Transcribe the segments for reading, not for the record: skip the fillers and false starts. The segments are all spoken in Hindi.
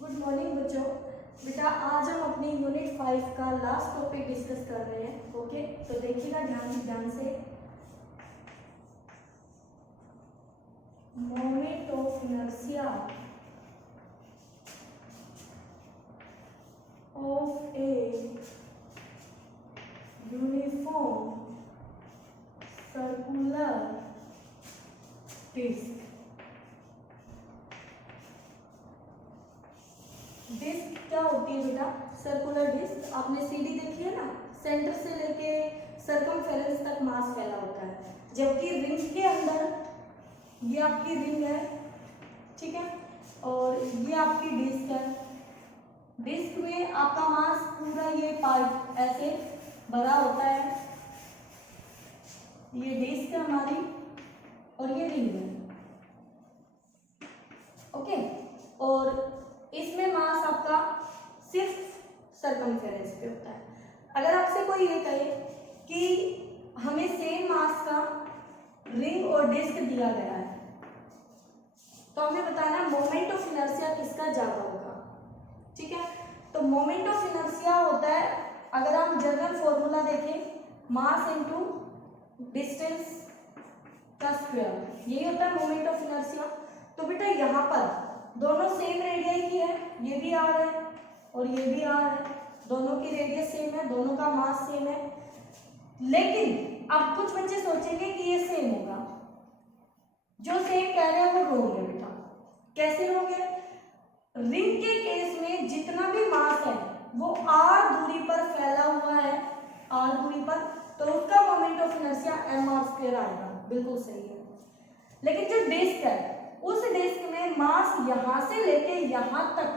गुड मॉर्निंग बच्चों। बेटा आज हम अपनी यूनिट 5 का लास्ट टॉपिक डिस्कस कर रहे हैं। ओके, तो देखिएगा ध्यान से। Moment of inertia of a uniform circular disc. Disc क्या होती है बेटा? Circular disc. आपने सीडी देखी है ना, सेंटर से लेके सर्कमफेरेंस तक मास फैला होता है, जबकि रिंग के अंदर ये आपकी रिंग है, ठीक है, और ये आपकी डिस्क है। डिस्क में आपका मास पूरा ये पार्ट ऐसे भरा होता है। ये डिस्क है हमारी और ये रिंग है। ओके, और इसमें मास आपका सिर्फ सर्कमफेरेंस पे होता है। अगर आपसे कोई ये कहे कि हमें सेम मास का रिंग और डिस्क दिया गया है, तो हमें बताना मोमेंट ऑफ इनर्शिया किसका ज्यादा होगा। ठीक है, तो मोमेंट ऑफ इनर्शिया होता है, अगर हम जनरल फॉर्मूला देखें, मास इनटू डिस्टेंस का स्क्वायर, यही होता है मोमेंट ऑफ इनर्शिया। तो बेटा यहाँ पर दोनों सेम रेडियस की है, ये भी आर है और ये भी आर है, दोनों की रेडियस सेम है, दोनों का मास सेम है। लेकिन अब कुछ बच्चे सोचेंगे कि ये सेम होगा, जो सेम कह रहे हैं वो रोंग है बेटा। कैसे रोंग है? रिंग के केस में जितना भी मास है वो आर दूरी पर फैला हुआ है, आर दूरी पर, तो उसका moment of inertia M R square आएगा, बिल्कुल सही है। लेकिन जो डिस्क है, उस डिस्क में मास यहां से लेके यहां तक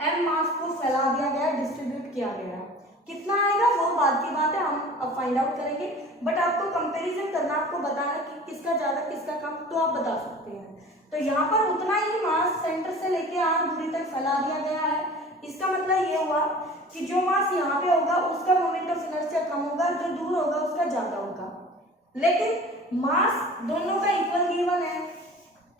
एम मास को फैला दिया गया, डिस्ट्रीब्यूट किया गया है। कितना आएगा वो बाद की बात है, हम अब फाइंड आउट करेंगे, बट आपको कंपैरिजन करना, आपको बताना कि किसका ज्यादा किसका कम, तो आप बता सकते हैं। तो यहाँ पर उतना ही मास सेंटर से लेके आर दूरी तक फैला दिया गया है। इसका मतलब ये हुआ कि जो मास यहाँ पे होगा उसका मोमेंट ऑफ इनर्शिया कम होगा, जो दूर होगा उसका ज्यादा होगा। लेकिन मास दोनों का इक्वल गिवन है,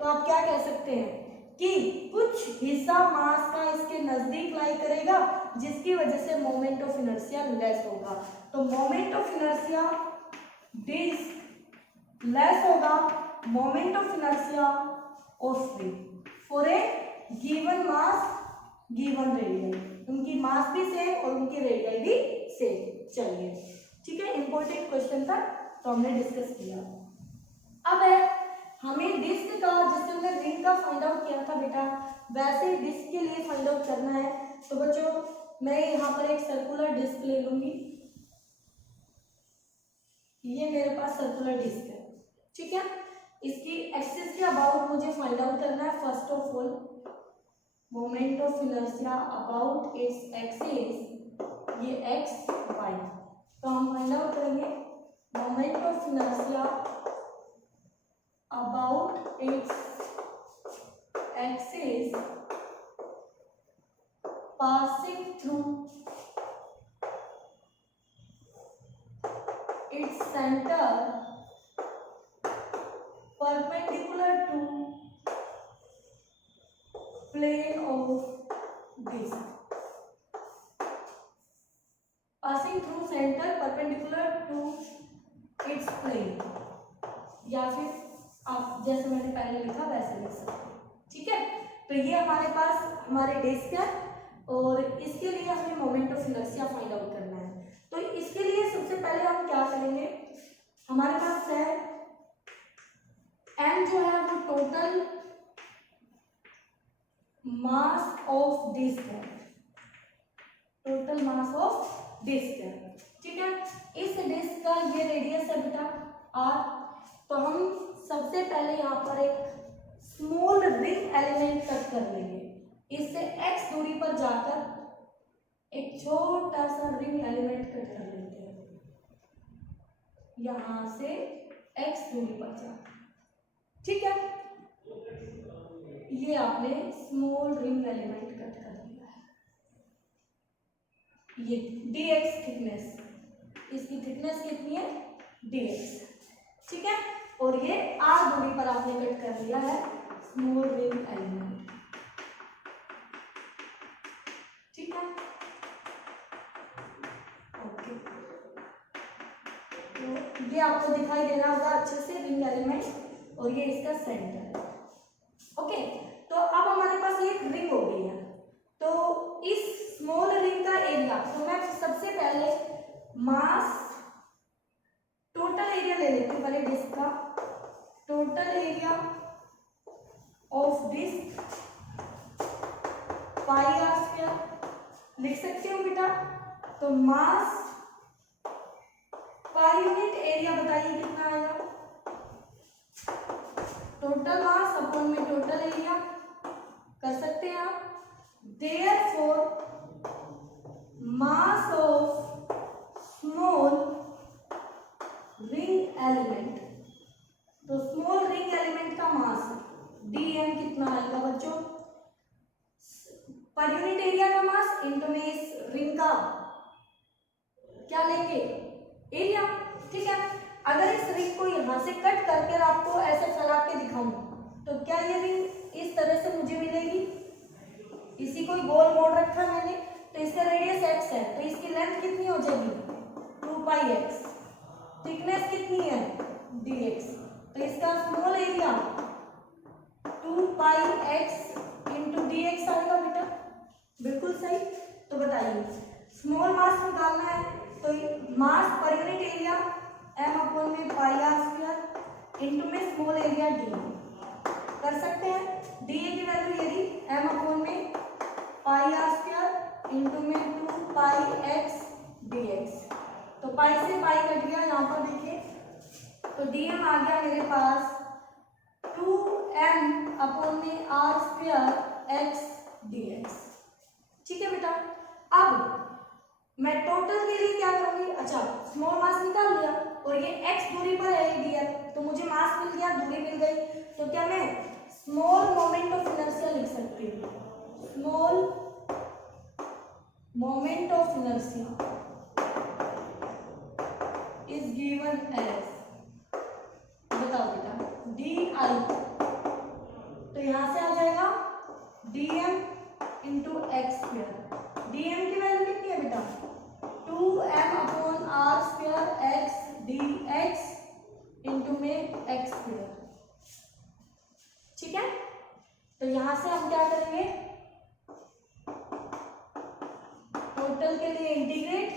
तो आप क्या कह सकते हैं कि कुछ हिस्सा मास का इसके नजदीक लाई करेगा, जिसकी वजह से मोमेंट ऑफ इनर्शिया लेस होगा। तो moment of inertia disc less होगा moment of inertia of ring for a given mass given radius. उनकी मास भी सेम और उनकी रेडियस भी सेम। चलिए, ठीक है, इंपॉर्टेंट क्वेश्चन था तो हमने डिस्कस किया। अब है हमें डिस्क का, जैसे हमने रिंग का फाइंड आउट किया था बेटा, वैसे डिस्क के लिए फाइंड आउट करना है। तो बच्चों मैं यहाँ पर एक सर्कुलर डिस्क ले लूंगी, ये मेरे पास सर्कुलर डिस्क है, ठीक है। इसकी एक्सिस के अबाउट मुझे फाइंड आउट करना है। First of all moment of inertia about its axis, ये एक्स वाई, तो हम फाइंड आउट करेंगे moment of inertia about its axis passing through its center perpendicular to plane of disc, passing through center perpendicular to its plane, या फिर आप जैसे मैंने पहले लिखा वैसे लिख सकते हैं, ठीक है। तो ये हमारे पास हमारे डिस्क है और इसके लिए हमें moment of inertia find out करना है। तो इसके लिए सबसे पहले हम क्या करेंगे, हमारे पास है एम जो है वो टोटल मास ऑफ डिस्क है, टोटल मास ऑफ डिस्क है, ठीक है। इस डिस्क का ये रेडियस है बेटा आर। तो हम सबसे पहले यहाँ पर एक स्मॉल रिंग एलिमेंट कट कर लेंगे, इससे x दूरी पर जाकर एक छोटा सा रिंग एलिमेंट कट कर लेते हैं, यहां से x दूरी पर जाकर, ठीक है। ये आपने स्मॉल रिंग एलिमेंट कट कर लिया है। ये dx थिकनेस, इसकी थिकनेस कितनी है? dx, ठीक है। और ये r दूरी पर आपने कट कर लिया है स्मॉल रिंग एलिमेंट। ठीक है, ओके। तो ये आपको दिखाई दे रहा होगा अच्छे से रिंग एलिमेंट, और ये इसका सेंटर है। ओके, तो अब हमारे पास ये रिंग हो गई है। तो इस स्मॉल रिंग का एरिया, तो मैं सबसे पहले मास टोटल एरिया ले लेती हूँ, पहले डिस्क का total area of disc pi R square लिख सकती हूँ बेटा। तो मास पाई यूनिट एरिया बताइए कितना आएगा, टोटल मास अपॉन में टोटल एरिया कर सकते हैं आप। Therefore mass of small ring element, तो स्मॉल रिंग एलिमेंट का मास dm कितना आएगा बच्चों, पर यूनिट एरिया का मास इंटू में इस रिंग का क्या लेंगे, एरिया। ठीक है, अगर इस रिंग को यहां से कट करके आपको ऐसे फैला के दिखाऊं तो क्या ये रिंग इस तरह से मुझे मिलेगी, इसी को गोल मोड़ रखा मैंने, तो इसका रेडियस x है, तो इसकी लेंथ कितनी हो जाएगी 2πx, थिकनेस कितनी है dx, तो इसका small area 2πx into dx आएगा बेटा, बिल्कुल सही। तो बताइए स्मॉल मास निकालना है, तो मास per unit area m upon में पाई आर स्क्वायर इंटू में स्मॉल एरिया d कर सकते हैं। dA की वैल्यू यदि m अपॉन में पाई आर स्क्वायर इंटू में 2πx dx, तो पाई से पाई कट गया, यहाँ पर देखिए, तो dm आ गया मेरे पास 2m अपॉन में आर स्क्वायर x dx। ठीक है बेटा, अब मैं टोटल के लिए क्या करूंगी, अच्छा स्मॉल मास निकाल लिया और ये x दूरी पर है दिया, तो मुझे मास मिल गया, दूरी मिल गई, तो क्या मैं स्मॉल मोमेंट ऑफ इनर्शिया लिख सकती हूँ, small moment of inertia is given as, बताओ बेटा di, तो यहां से आ जाएगा dm into X square, dm की वैल्यू कितनी है बेटा 2m upon R square X dx into में एक्स स्क्वायर। ठीक है, तो यहां से हम क्या करेंगे, टोटल के लिए इंटीग्रेट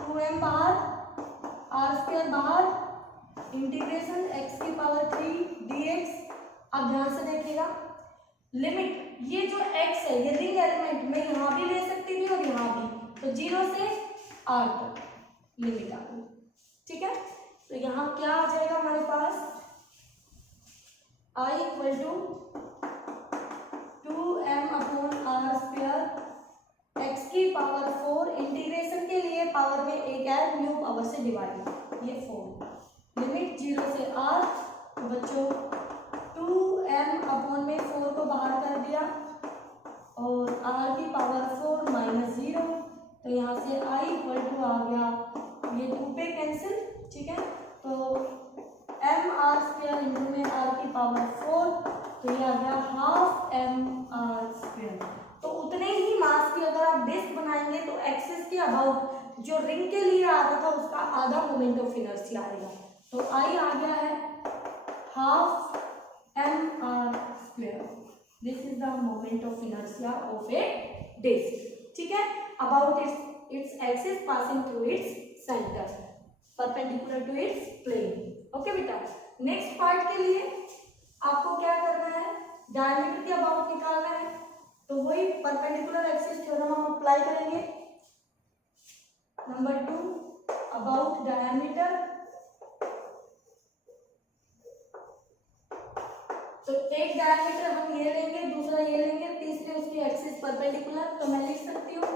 2m बाहर, आर स्क्वायर बाहर, इंटीग्रेशन x की पावर 3 dx। अब ध्यान से देखिएगा, लिमिट ये जो x है ये रिंग एलिमेंट मैं यहां भी ले सकती थी और यहां भी, तो 0 से r तक लिमिट आ गई। ठीक है, तो यहां क्या आ जाएगा हमारे पास I equal to 2m upon R square X की पावर 4, इंटीग्रेशन के लिए पावर में एक है, न्यू पावर से डिवाइड, ये 4, लिमिट 0 से r, तो बच्चों 2m अपॉन में 4 को बाहर कर दिया और r की पावर 4 माइनस 0, तो यहाँ से I इक्वल टू आ गया, ये 2 पे कैंसिल। ठीक है, तो m आर स्क्वायर इंटू में r की पावर 4, तो ये आ गया हाफ m आर स्क्वायर। तो उतने ही मास की अगर आप डिस्क बनाएंगे तो एक्सिस के अबाउट जो रिंग के लिए आता था उसका आधा मोमेंट ऑफ इनर्शिया आएगा, तो I आ गया है half m r square, this is the moment of inertia of a disk। ठीक है, about its axis passing through its center perpendicular to its plane। Okay बेटा, नेक्स्ट पार्ट के लिए आपको क्या करना है, डायमीटर के अबाउट निकालना है, तो वही परपेंडिकुलर एक्सिस थ्योरम हम अप्लाई करेंगे। नंबर 2 अबाउट डायमीटर, तो एक डायमीटर हम ये लेंगे, दूसरा ये लेंगे, तीसरे उसकी एक्सिस परपेंडिकुलर, तो मैं लिख सकती हूँ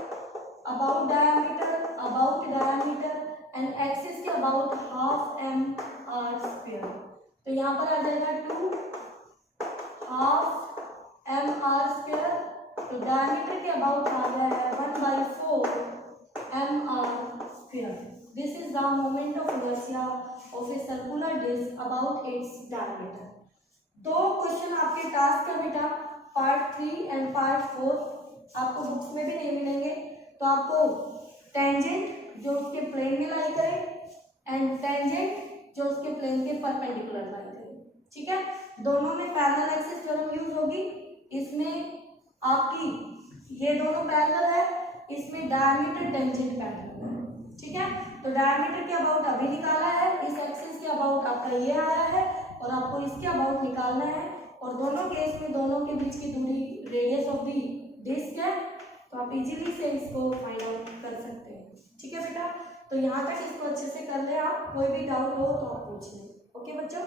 अबाउट डायमीटर एंड एक्सिस के about half m r square, तो यहाँ पर आ जाएगा 2 हाफ m r स्क्वायर, तो डायमीटर के अबाउट आ गया है 1/4 m r square. This is the moment of inertia of a circular disc about its diameter. दो क्वेश्चन आपके टास्क का बेटा, पार्ट 3 एंड पार्ट 4 आपको बुक्स में भी नहीं मिलेंगे। तो आपको टेंजेंट जो उसके प्लेन में लाई करे एंड टेंजेंट जो उसके प्लेन के परपेंडिकुलर लाई करे, ठीक है। दोनों में पैरेलल एक्सिस थ्योरम यूज होगी। इसमें आपकी ये दोनों पैरेलल है, इसमें डायमीटर टेंजेंट पैरेलल है, ठीक है। तो डायमीटर के अबाउट अभी निकाला है, इस एक्सिस के अबाउट आपका ये आया है और आपको इसके अबाउट निकालना है। और दोनों केस में दोनों के बीच की दूरी रेडियस ऑफ द डिस्क है, तो आप इजीली से इसको फाइंड आउट कर सकते हैं, ठीक है बेटा। तो यहाँ तक इसको अच्छे से कर ले आप, कोई भी डाउट हो तो आप पूछ लें। ओके बच्चों।